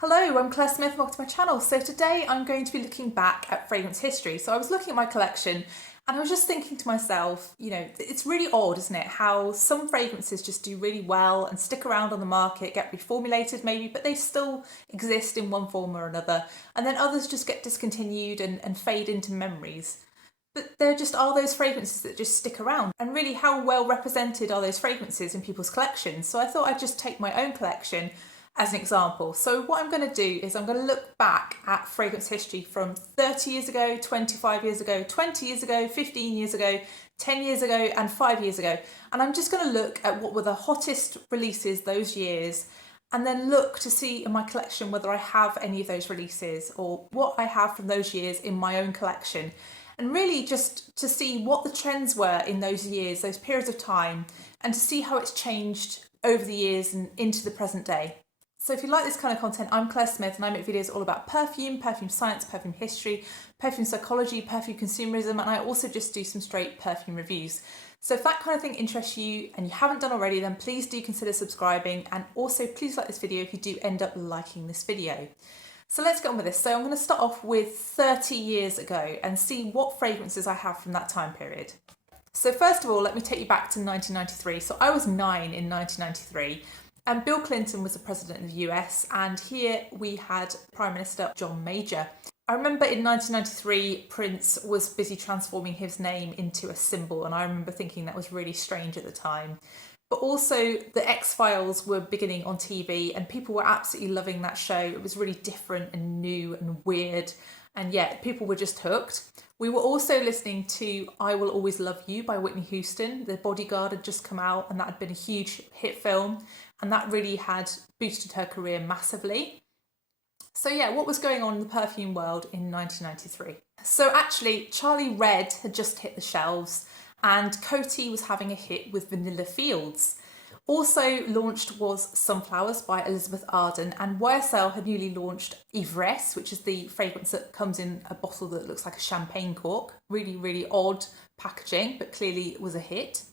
Hello, I'm Claire Smith, welcome to my channel. So today I'm going to be looking back at fragrance history. So I was looking at my collection and I was just thinking to myself, it's really odd, isn't it? How some fragrances just do really well and stick around on the market, get reformulated maybe, but they still exist in one form or another. And then others just get discontinued and fade into memories. But there just are those fragrances that just stick around. And really, how well represented are those fragrances in people's collections? So I thought I'd just take my own collection as an example. So what I'm going to do is I'm going to look back at fragrance history from 30 years ago, 25 years ago, 20 years ago, 15 years ago, 10 years ago, and 5 years ago. And I'm just going to look at what were the hottest releases those years and then look to see in my collection whether I have any of those releases or what I have from those years in my own collection. And really just to see what the trends were in those years, those periods of time, and to see how it's changed over the years and into the present day. So if you like this kind of content, I'm Claire Smith and I make videos all about perfume, perfume science, perfume history, perfume psychology, perfume consumerism, and I also just do some straight perfume reviews. So if that kind of thing interests you and you haven't done already, then please do consider subscribing, and also please like this video if you do end up liking this video. So let's get on with this. So I'm going to start off with 30 years ago and see what fragrances I have from that time period. So first of all, let me take you back to 1993. So I was 9 in 1993. And Bill Clinton was the president of the US, and here we had Prime Minister John Major. I remember in 1993, Prince was busy transforming his name into a symbol, and I remember thinking that was really strange at the time. But also, the X-Files were beginning on TV, and people were absolutely loving that show. It was really different and new and weird, and yet people were just hooked. We were also listening to I Will Always Love You by Whitney Houston. The Bodyguard had just come out, and that had been a huge hit film, and that really had boosted her career massively. So yeah, what was going on in the perfume world in 1993? So actually, Charlie Red had just hit the shelves, and Coty was having a hit with Vanilla Fields. Also launched was Sunflowers by Elizabeth Arden, and YSL had newly launched Ivresse, which is the fragrance that comes in a bottle that looks like a champagne cork. Really, really odd packaging, but clearly it was a hit.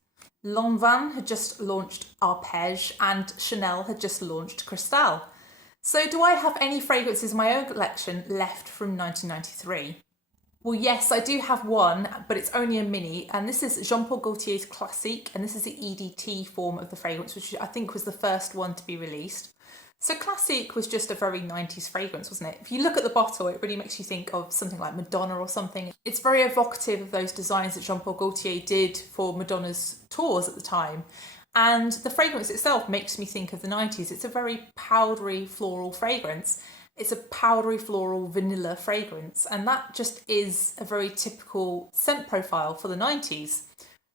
Lanvin had just launched Arpège, and Chanel had just launched Cristal. So do I have any fragrances in my own collection left from 1993? Well, yes, I do have one, but it's only a mini, and this is Jean Paul Gaultier's Classique, and this is the EDT form of the fragrance, which I think was the first one to be released. So Classique was just a very 90s fragrance, wasn't it? If you look at the bottle, it really makes you think of something like Madonna or something. It's very evocative of those designs that Jean Paul Gaultier did for Madonna's tours at the time. And the fragrance itself makes me think of the 90s. It's a very powdery floral fragrance. It's a powdery floral vanilla fragrance, and that just is a very typical scent profile for the 90s.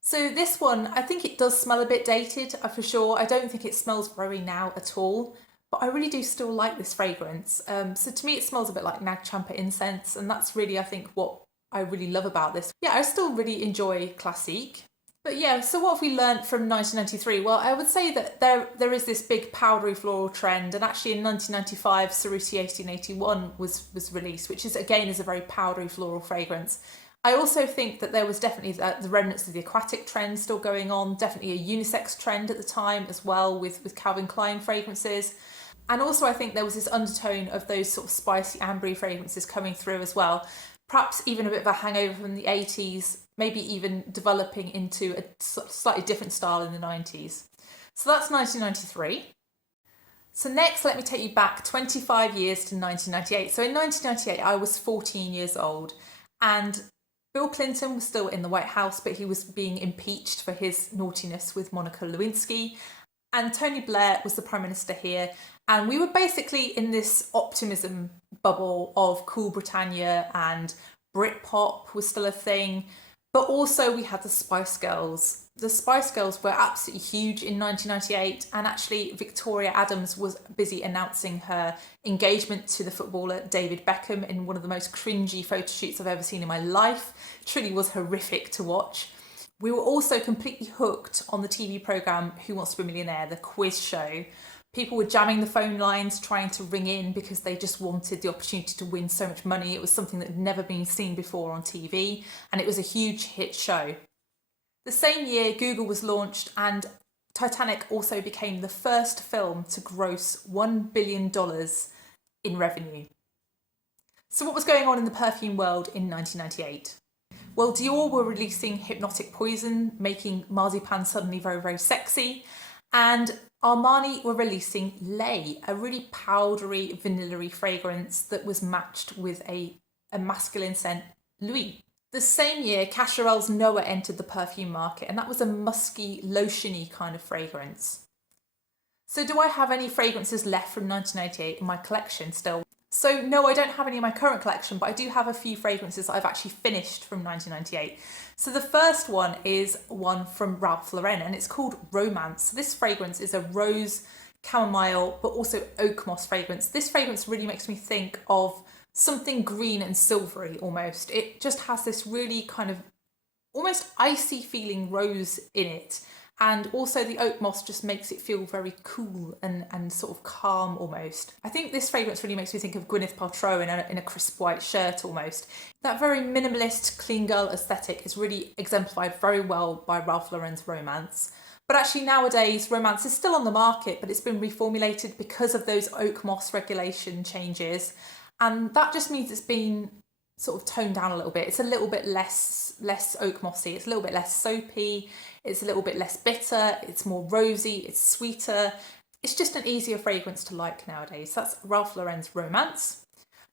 So this one, I think it does smell a bit dated for sure. I don't think it smells very now at all, but I really do still like this fragrance. So to me it smells a bit like Nag Champa incense, and that's really, I think, what I really love about this. Yeah, I still really enjoy Classique. But yeah, so what have we learnt from 1993? Well, I would say that there is this big powdery floral trend, and actually in 1995, Cerruti 1881 was released, which is again is a very powdery floral fragrance. I also think that there was definitely the remnants of the aquatic trend still going on, definitely a unisex trend at the time as well with Calvin Klein fragrances. And also I think there was this undertone of those sort of spicy ambery fragrances coming through as well. Perhaps even a bit of a hangover from the 80s, maybe even developing into a slightly different style in the 90s. So that's 1993. So next, let me take you back 25 years to 1998. So in 1998, I was 14 years old, and Bill Clinton was still in the White House, but he was being impeached for his naughtiness with Monica Lewinsky. And Tony Blair was the Prime Minister here. And we were basically in this optimism bubble of Cool Britannia, and Britpop was still a thing. But also we had the Spice Girls. The Spice Girls were absolutely huge in 1998, and actually Victoria Adams was busy announcing her engagement to the footballer David Beckham in one of the most cringy photo shoots I've ever seen in my life. It truly was horrific to watch. We were also completely hooked on the TV programme Who Wants to Be a Millionaire, the quiz show. People were jamming the phone lines, trying to ring in because they just wanted the opportunity to win so much money. It was something that had never been seen before on TV, and it was a huge hit show. The same year, Google was launched, and Titanic also became the first film to gross $1 billion in revenue. So what was going on in the perfume world in 1998? Well, Dior were releasing Hypnotic Poison, making marzipan suddenly very, very sexy. And Armani were releasing Lay, a really powdery, vanilla-y fragrance that was matched with a masculine scent, Louis. The same year, Cacharel's Noah entered the perfume market, and that was a musky, lotiony kind of fragrance. So do I have any fragrances left from 1998 in my collection still? So no, I don't have any in my current collection, but I do have a few fragrances that I've actually finished from 1998. So the first one is one from Ralph Lauren, and it's called Romance. This fragrance is a rose, chamomile, but also oak moss fragrance. This fragrance really makes me think of something green and silvery almost. It just has this really kind of almost icy feeling rose in it. And also the oak moss just makes it feel very cool and sort of calm almost. I think this fragrance really makes me think of Gwyneth Paltrow in a crisp white shirt almost. That very minimalist, clean girl aesthetic is really exemplified very well by Ralph Lauren's Romance. But actually nowadays, Romance is still on the market, but it's been reformulated because of those oak moss regulation changes. And that just means it's been sort of toned down a little bit. It's a little bit less oak mossy. It's a little bit less soapy. It's a little bit less bitter. It's more rosy. It's sweeter. It's just an easier fragrance to like nowadays. That's Ralph Lauren's Romance.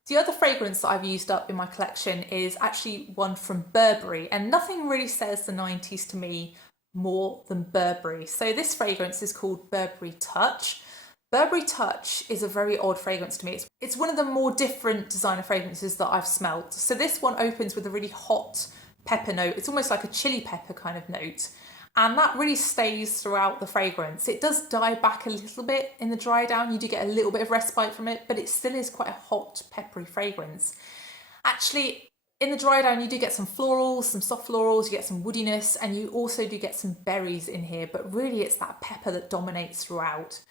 The other fragrance that I've used up in my collection is actually one from Burberry, and nothing really says the 90s to me more than Burberry. So this fragrance is called Burberry Touch. Burberry Touch is a very odd fragrance to me. It's one of the more different designer fragrances that I've smelt. So this one opens with a really hot pepper note. It's almost like a chili pepper kind of note. And that really stays throughout the fragrance. It does die back a little bit in the dry down. You do get a little bit of respite from it, but it still is quite a hot, peppery fragrance. Actually, in the dry down, you do get some florals, some soft florals, you get some woodiness, and you also do get some berries in here, but really it's that pepper that dominates throughout.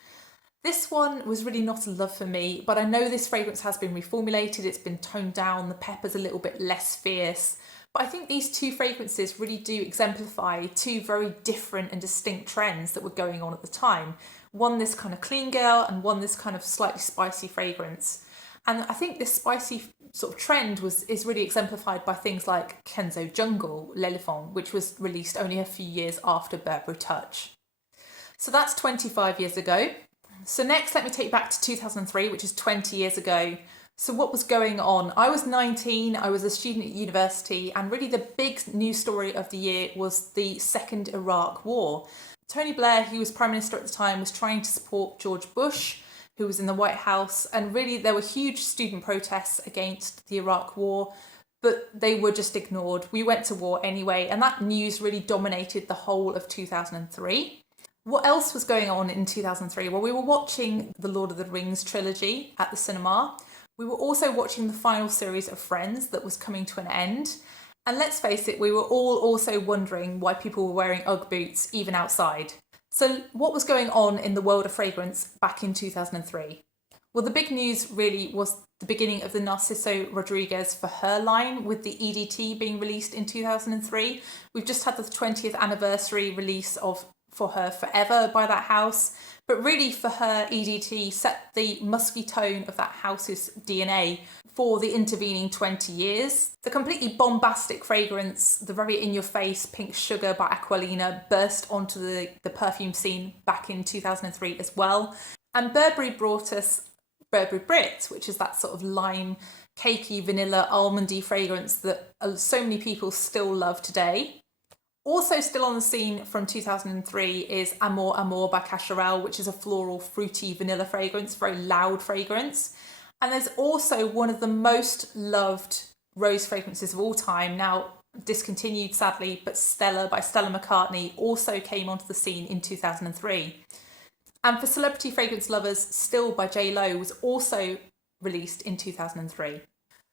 This one was really not a love for me, but I know this fragrance has been reformulated, it's been toned down, the pepper's a little bit less fierce. But I think these two fragrances really do exemplify two very different and distinct trends that were going on at the time. One this kind of clean girl and one this kind of slightly spicy fragrance. And I think this spicy sort of trend is really exemplified by things like Kenzo Jungle, L'Elephant, which was released only a few years after Burberry Touch. So that's 25 years ago. So next, let me take you back to 2003, which is 20 years ago. So what was going on? I was 19, I was a student at university, and really the big news story of the year was the Second Iraq War. Tony Blair, who was Prime Minister at the time, was trying to support George Bush, who was in the White House, and really there were huge student protests against the Iraq War, but they were just ignored. We went to war anyway, and that news really dominated the whole of 2003. What else was going on in 2003? Well, we were watching the Lord of the Rings trilogy at the cinema. We were also watching the final series of Friends that was coming to an end. And let's face it, we were all also wondering why people were wearing Ugg boots even outside. So what was going on in the world of fragrance back in 2003? Well, the big news really was the beginning of the Narciso Rodriguez For Her line, with the EDT being released in 2003. We've just had the 20th anniversary release of For Her Forever by that house, but really For Her EDT set the musky tone of that house's DNA for the intervening 20 years. The completely bombastic fragrance, the very in-your-face Pink Sugar by Aquilina, burst onto the perfume scene back in 2003 as well. And Burberry brought us Burberry Brit, which is that sort of lime, cakey, vanilla, almondy fragrance that so many people still love today. Also still on the scene from 2003 is Amour Amour by Cacharel, which is a floral, fruity, vanilla fragrance, very loud fragrance. And there's also one of the most loved rose fragrances of all time, now discontinued sadly, but Stella by Stella McCartney also came onto the scene in 2003. And for celebrity fragrance lovers, Still by J.Lo was also released in 2003.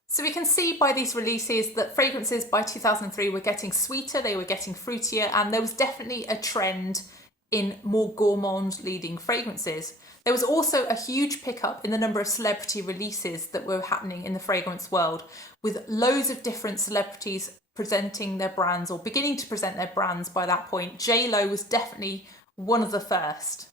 So we can see by these releases that fragrances by 2003 were getting sweeter, they were getting fruitier, and there was definitely a trend in more gourmand leading fragrances. There was also a huge pickup in the number of celebrity releases that were happening in the fragrance world, with loads of different celebrities presenting their brands or beginning to present their brands by that point. J.Lo was definitely one of the first.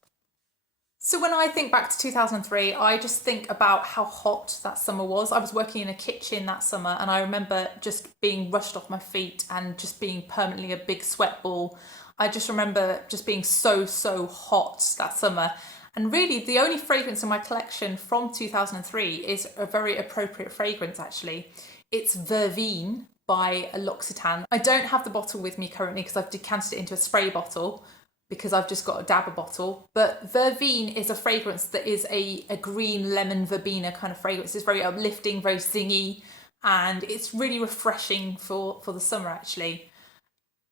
So when I think back to 2003, I just think about how hot that summer was. I was working in a kitchen that summer and I remember just being rushed off my feet and just being permanently a big sweat ball. I just remember just being so hot that summer. And really the only fragrance in my collection from 2003 is a very appropriate fragrance actually. It's Verveine by L'Occitane. I don't have the bottle with me currently because I've decanted it into a spray bottle, because I've just got a dabber bottle. But Verveine is a fragrance that is a green lemon verbena kind of fragrance. It's very uplifting, very zingy, and it's really refreshing for the summer actually.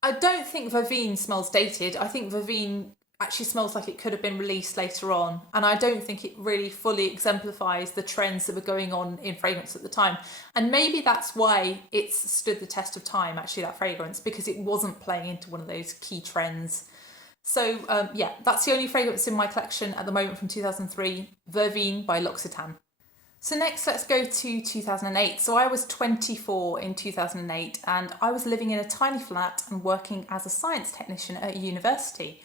I don't think Verveine smells dated. I think Verveine actually smells like it could have been released later on. And I don't think it really fully exemplifies the trends that were going on in fragrance at the time. And maybe that's why it's stood the test of time, actually, that fragrance, because it wasn't playing into one of those key trends. So yeah, that's the only fragrance in my collection at the moment from 2003, Verveine by L'Occitane. So next let's go to 2008. So I was 24 in 2008 and I was living in a tiny flat and working as a science technician at a university.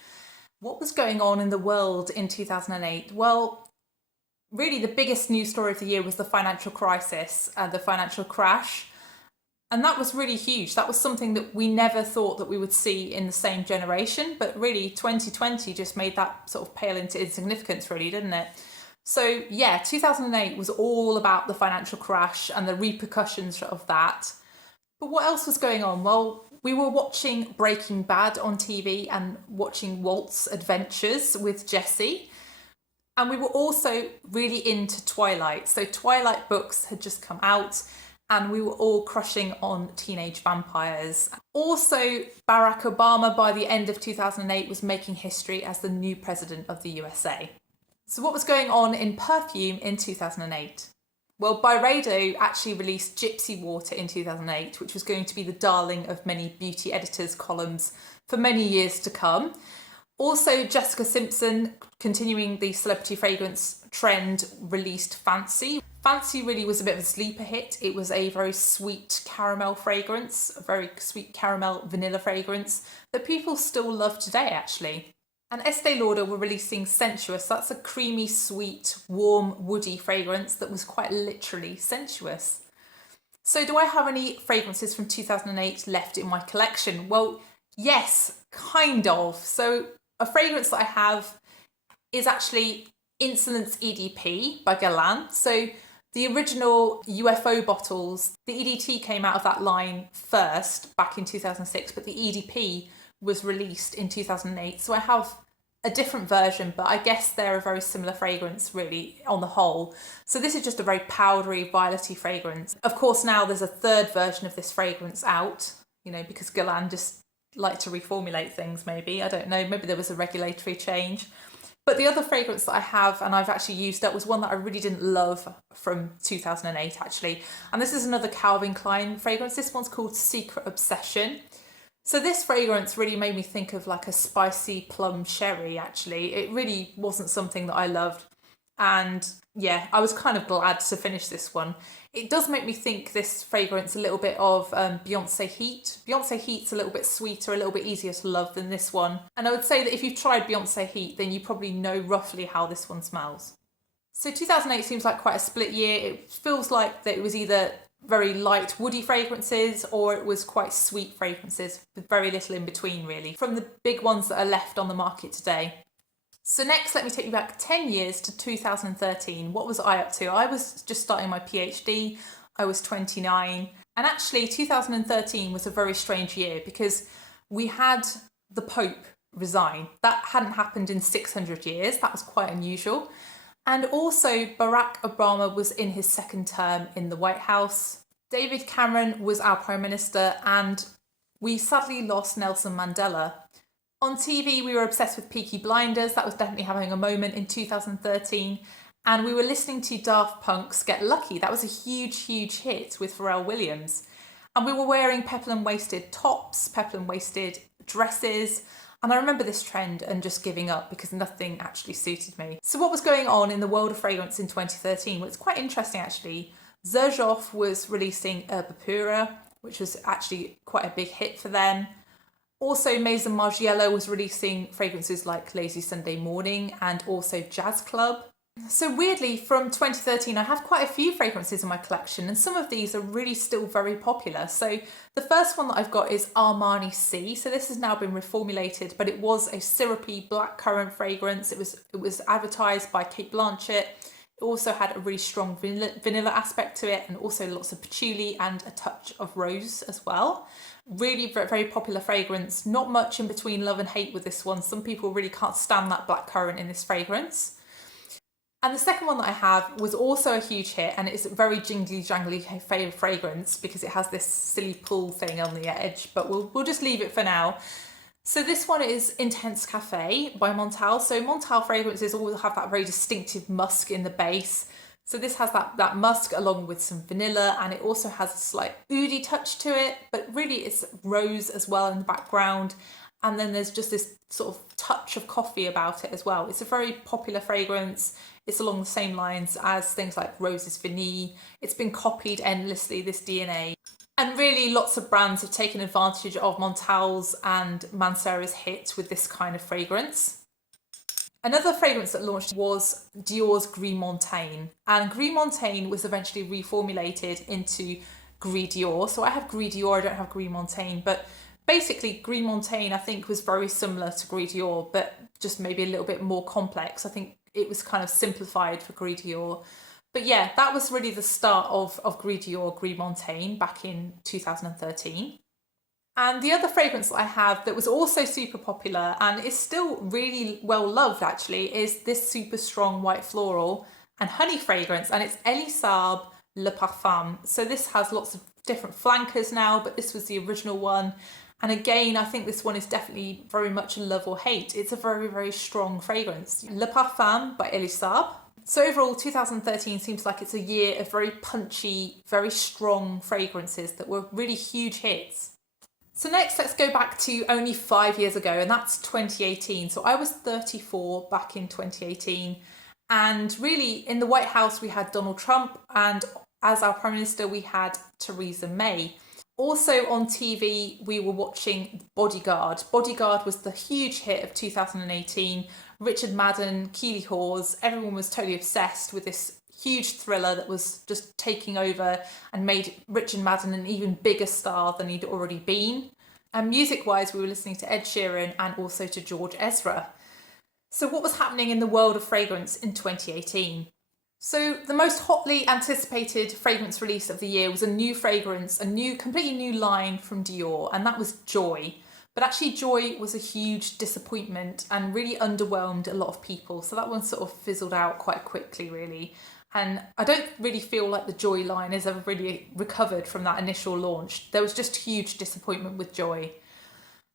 What was going on in the world in 2008? Well, really the biggest news story of the year was the financial crisis and the financial crash. And that was really huge. That was something that we never thought that we would see in the same generation. But really, 2020 just made that sort of pale into insignificance, really, didn't it? So yeah, 2008 was all about the financial crash and the repercussions of that. But what else was going on? Well, we were watching Breaking Bad on TV and watching Walt's Adventures with Jesse. And we were also really into Twilight. So Twilight books had just come out and we were all crushing on teenage vampires. Also, Barack Obama by the end of 2008 was making history as the new president of the USA. So what was going on in Perfume in 2008? Well, Byredo actually released Gypsy Water in 2008, which was going to be the darling of many beauty editors' columns for many years to come. Also, Jessica Simpson, continuing the celebrity fragrance trend, released Fancy. Fancy really was a bit of a sleeper hit. It was a very sweet caramel fragrance, a very sweet caramel vanilla fragrance that people still love today, actually. And Estee Lauder were releasing Sensuous. That's a creamy, sweet, warm, woody fragrance that was quite literally sensuous. So do I have any fragrances from 2008 left in my collection? Well, yes, kind of. So a fragrance that I have is actually Insolence EDP by Guerlain. So the original UFO bottles, the EDT came out of that line first back in 2006, but the EDP was released in 2008. So I have a different version, but I guess they're a very similar fragrance really on the whole. So this is just a very powdery, violety fragrance. Of course, now there's a third version of this fragrance out, because Guerlain just like to reformulate things maybe. I don't know, maybe there was a regulatory change. But the other fragrance that I have, and I've actually used up, was one that I really didn't love from 2008 actually. And this is another Calvin Klein fragrance. This one's called Secret Obsession. So this fragrance really made me think of like a spicy plum sherry actually. It really wasn't something that I loved. And yeah, I was kind of glad to finish this one. It does make me think this fragrance a little bit of Beyonce Heat. Beyonce Heat's a little bit sweeter, a little bit easier to love than this one. And I would say that if you've tried Beyonce Heat, then you probably know roughly how this one smells. So 2008 seems like quite a split year. It feels like that it was either very light woody fragrances or it was quite sweet fragrances with very little in between really, from the big ones that are left on the market today. So next, let me take you back 10 years to 2013. What was I up to? I was just starting my PhD. I was 29. And actually, 2013 was a very strange year because we had the Pope resign. That hadn't happened in 600 years. That was quite unusual. And also, Barack Obama was in his second term in the White House. David Cameron was our Prime Minister, and we sadly lost Nelson Mandela. On TV, we were obsessed with Peaky Blinders. That was definitely having a moment in 2013. And we were listening to Daft Punk's Get Lucky. That was a huge hit with Pharrell Williams. And we were wearing peplum waisted tops, peplum waisted dresses. And I remember this trend and just giving up because nothing actually suited me. So what was going on in the world of fragrance in 2013? Well, it's quite interesting actually. Xerjoff was releasing Herba Pura, which was actually quite a big hit for them. Also, Maison Margiela was releasing fragrances like Lazy Sunday Morning and also Jazz Club. So weirdly, from 2013, I have quite a few fragrances in my collection, and some of these are really still very popular. So the first one that I've got is Armani C. So this has now been reformulated, but it was a syrupy blackcurrant fragrance. It was advertised by Kate Blanchett. It also had a really strong vanilla aspect to it, and also lots of patchouli and a touch of rose as well. Really very popular fragrance. Not much in between love and hate with this one. Some people really can't stand that blackcurrant in this fragrance. And the second one that I have was also a huge hit, and it's a very jingly jangly fragrance because it has this silly pull thing on the edge, but we'll just leave it for now. So this one is Intense Cafe by Montal. So Montal fragrances always have that very distinctive musk in the base. So this has that musk along with some vanilla, and it also has a slight oudi touch to it, but really it's rose as well in the background. And then there's just this sort of touch of coffee about it as well. It's a very popular fragrance. It's along the same lines as things like Roses Vanille. It's been copied endlessly, this DNA. And really lots of brands have taken advantage of Montal's and Mancera's hit with this kind of fragrance. Another fragrance that launched was Dior's Gris Montaigne. And Gris Montaigne was eventually reformulated into Gris Dior. So I have Gris Dior, I don't have Gris Montaigne, but basically Gris Montaigne I think was very similar to Gris Dior, but just maybe a little bit more complex. I think it was kind of simplified for Gris Dior. But yeah, that was really the start of Gris Dior, Gris Montaigne back in 2013. And the other fragrance that I have that was also super popular and is still really well loved actually is this super strong white floral and honey fragrance, and it's Elie Saab Le Parfum. So this has lots of different flankers now, but this was the original one. And again, I think this one is definitely very much a love or hate. It's a very, very strong fragrance. Le Parfum by Elie Saab. So overall, 2013 seems like it's a year of very punchy, very strong fragrances that were really huge hits. So next, let's go back to only 5 years ago, and that's 2018. So I was 34 back in 2018. And really, in the White House, we had Donald Trump, and as our Prime Minister, we had Theresa May. Also on TV, we were watching Bodyguard. Bodyguard was the huge hit of 2018. Richard Madden, Keely Hawes, everyone was totally obsessed with this huge thriller that was just taking over and made Richard Madden an even bigger star than he'd already been. And music-wise, we were listening to Ed Sheeran and also to George Ezra. So what was happening in the world of fragrance in 2018? So the most hotly anticipated fragrance release of the year was a new fragrance, completely new line from Dior, and that was Joy. But actually Joy was a huge disappointment and really underwhelmed a lot of people. So that one sort of fizzled out quite quickly, really. And I don't really feel like the Joy line has ever really recovered from that initial launch. There was just huge disappointment with Joy.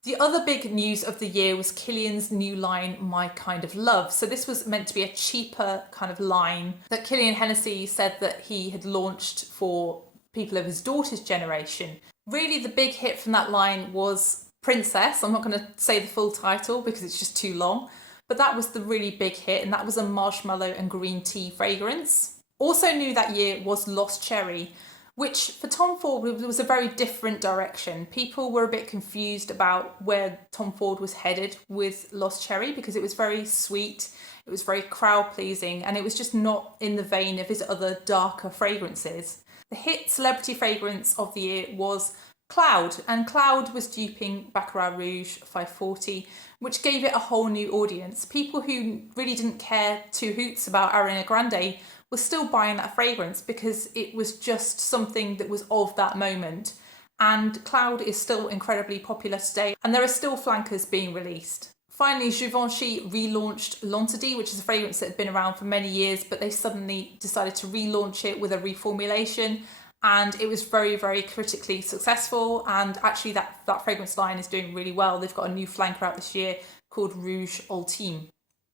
The other big news of the year was Kilian's new line, My Kind of Love. So this was meant to be a cheaper kind of line that Kilian Hennessy said that he had launched for people of his daughter's generation. Really the big hit from that line was Princess. I'm not going to say the full title because it's just too long, but that was the really big hit, and that was a marshmallow and green tea fragrance. Also new that year was Lost Cherry, which for Tom Ford was a very different direction. People were a bit confused about where Tom Ford was headed with Lost Cherry because it was very sweet, it was very crowd pleasing, and it was just not in the vein of his other darker fragrances. The hit celebrity fragrance of the year was Cloud, and Cloud was duping Baccarat Rouge 540, which gave it a whole new audience. People who really didn't care two hoots about Ariana Grande were still buying that fragrance because it was just something that was of that moment. And Cloud is still incredibly popular today, and there are still flankers being released. Finally, Givenchy relaunched L'Entity, which is a fragrance that had been around for many years, but they suddenly decided to relaunch it with a reformulation, and it was very, very critically successful. And actually that fragrance line is doing really well. They've got a new flanker out this year called Rouge Ultime.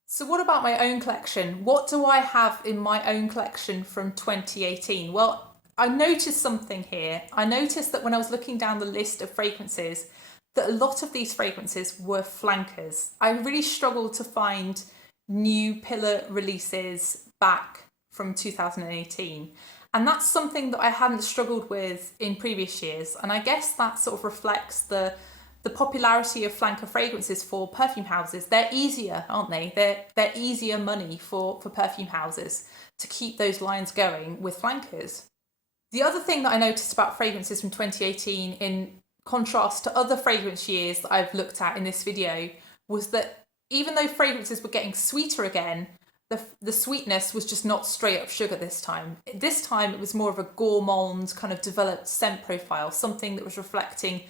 So what about my own collection? What do I have in my own collection from 2018? Well, I noticed something here. I noticed that when I was looking down the list of fragrances, that a lot of these fragrances were flankers. I really struggled to find new pillar releases back from 2018. And that's something that I hadn't struggled with in previous years. And I guess that sort of reflects the the popularity of flanker fragrances for perfume houses. They're easier, aren't they? They're easier money for perfume houses to keep those lines going with flankers. The other thing that I noticed about fragrances from 2018 in contrast to other fragrance years that I've looked at in this video was that even though fragrances were getting sweeter again, the sweetness was just not straight up sugar this time. This time it was more of a gourmand kind of developed scent profile, something that was reflecting,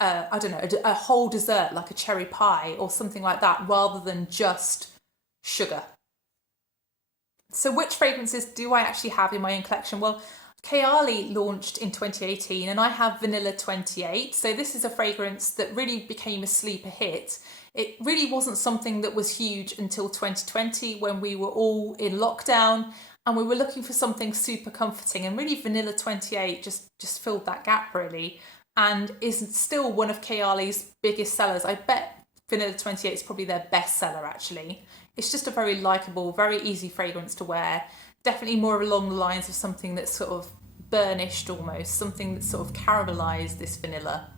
I don't know, a whole dessert like a cherry pie or something like that, rather than just sugar. So which fragrances do I actually have in my own collection? Well, Kayali launched in 2018 and I have Vanilla 28. So this is a fragrance that really became a sleeper hit. It really wasn't something that was huge until 2020 when we were all in lockdown and we were looking for something super comforting, and really Vanilla 28 just filled that gap really, and is still one of Kayali's biggest sellers. I bet Vanilla 28 is probably their best seller actually. It's just a very likeable, very easy fragrance to wear. Definitely more along the lines of something that's sort of burnished almost, something that's sort of caramelized, this vanilla.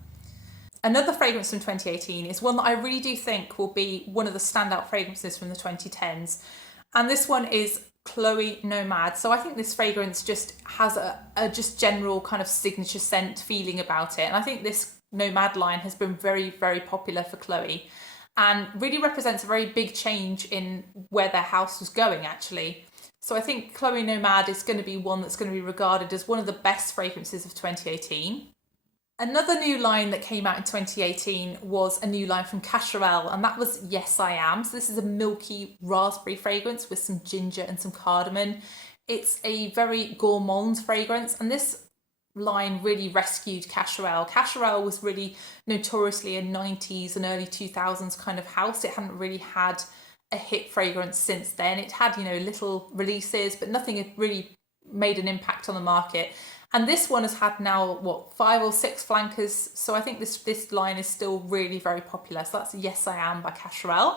Another fragrance from 2018 is one that I really do think will be one of the standout fragrances from the 2010s. And this one is Chloe Nomad. So I think this fragrance just has a just general kind of signature scent feeling about it. And I think this Nomad line has been very, very popular for Chloe and really represents a very big change in where their house was going actually. So I think Chloe Nomad is going to be one that's going to be regarded as one of the best fragrances of 2018. Another new line that came out in 2018 was a new line from Cacharel, and that was Yes I Am. So this is a milky raspberry fragrance with some ginger and some cardamom. It's a very gourmand fragrance, and this line really rescued Cacharel. Cacharel was really notoriously a 90s and early 2000s kind of house. It hadn't really had a hit fragrance since then. It had, little releases, but nothing had really made an impact on the market. And this one has had now, 5 or 6 flankers. So I think this line is still really very popular. So that's Yes I Am by Cacharel.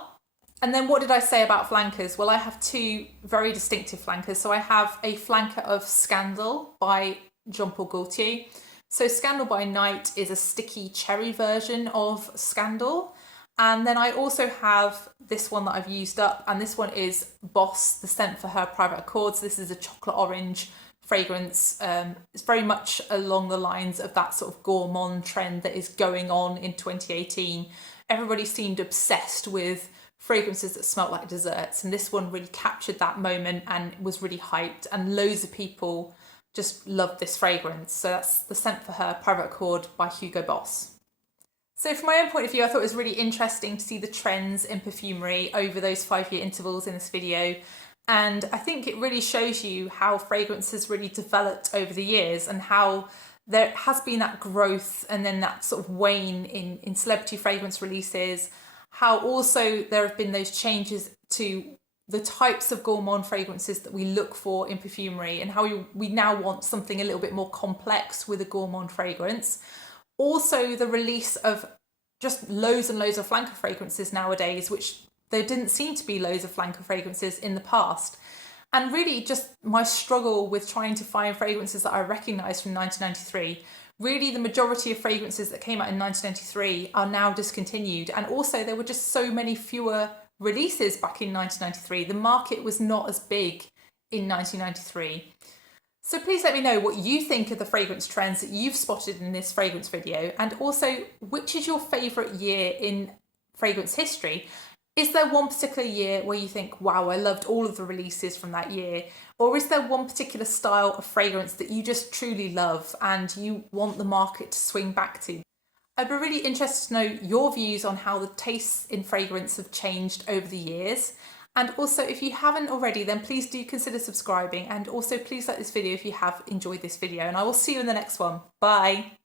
And then what did I say about flankers? Well, I have 2 very distinctive flankers. So I have a flanker of Scandal by Jean Paul Gaultier. So Scandal by Night is a sticky cherry version of Scandal. And then I also have this one that I've used up, and this one is Boss, the scent for her private accords. This is a chocolate orange fragrance. It's very much along the lines of that sort of gourmand trend that is going on in 2018. Everybody seemed obsessed with fragrances that smelt like desserts, and this one really captured that moment and was really hyped, and loads of people just loved this fragrance. So that's the scent for her private accord by Hugo Boss. So from my own point of view, I thought it was really interesting to see the trends in perfumery over those 5-year intervals in this video. And I think it really shows you how fragrance has really developed over the years, and how there has been that growth and then that sort of wane in celebrity fragrance releases, how also there have been those changes to the types of gourmand fragrances that we look for in perfumery, and how we now want something a little bit more complex with a gourmand fragrance. Also the release of just loads and loads of flanker fragrances nowadays, which there didn't seem to be loads of flanker fragrances in the past. And really just my struggle with trying to find fragrances that I recognise from 1993. Really the majority of fragrances that came out in 1993 are now discontinued. And also there were just so many fewer releases back in 1993. The market was not as big in 1993. So please let me know what you think of the fragrance trends that you've spotted in this fragrance video, and also which is your favourite year in fragrance history. Is there one particular year where you think, wow, I loved all of the releases from that year? Or is there one particular style of fragrance that you just truly love and you want the market to swing back to? I'd be really interested to know your views on how the tastes in fragrance have changed over the years. And also, if you haven't already, then please do consider subscribing, and also please like this video if you have enjoyed this video, and I will see you in the next one. Bye.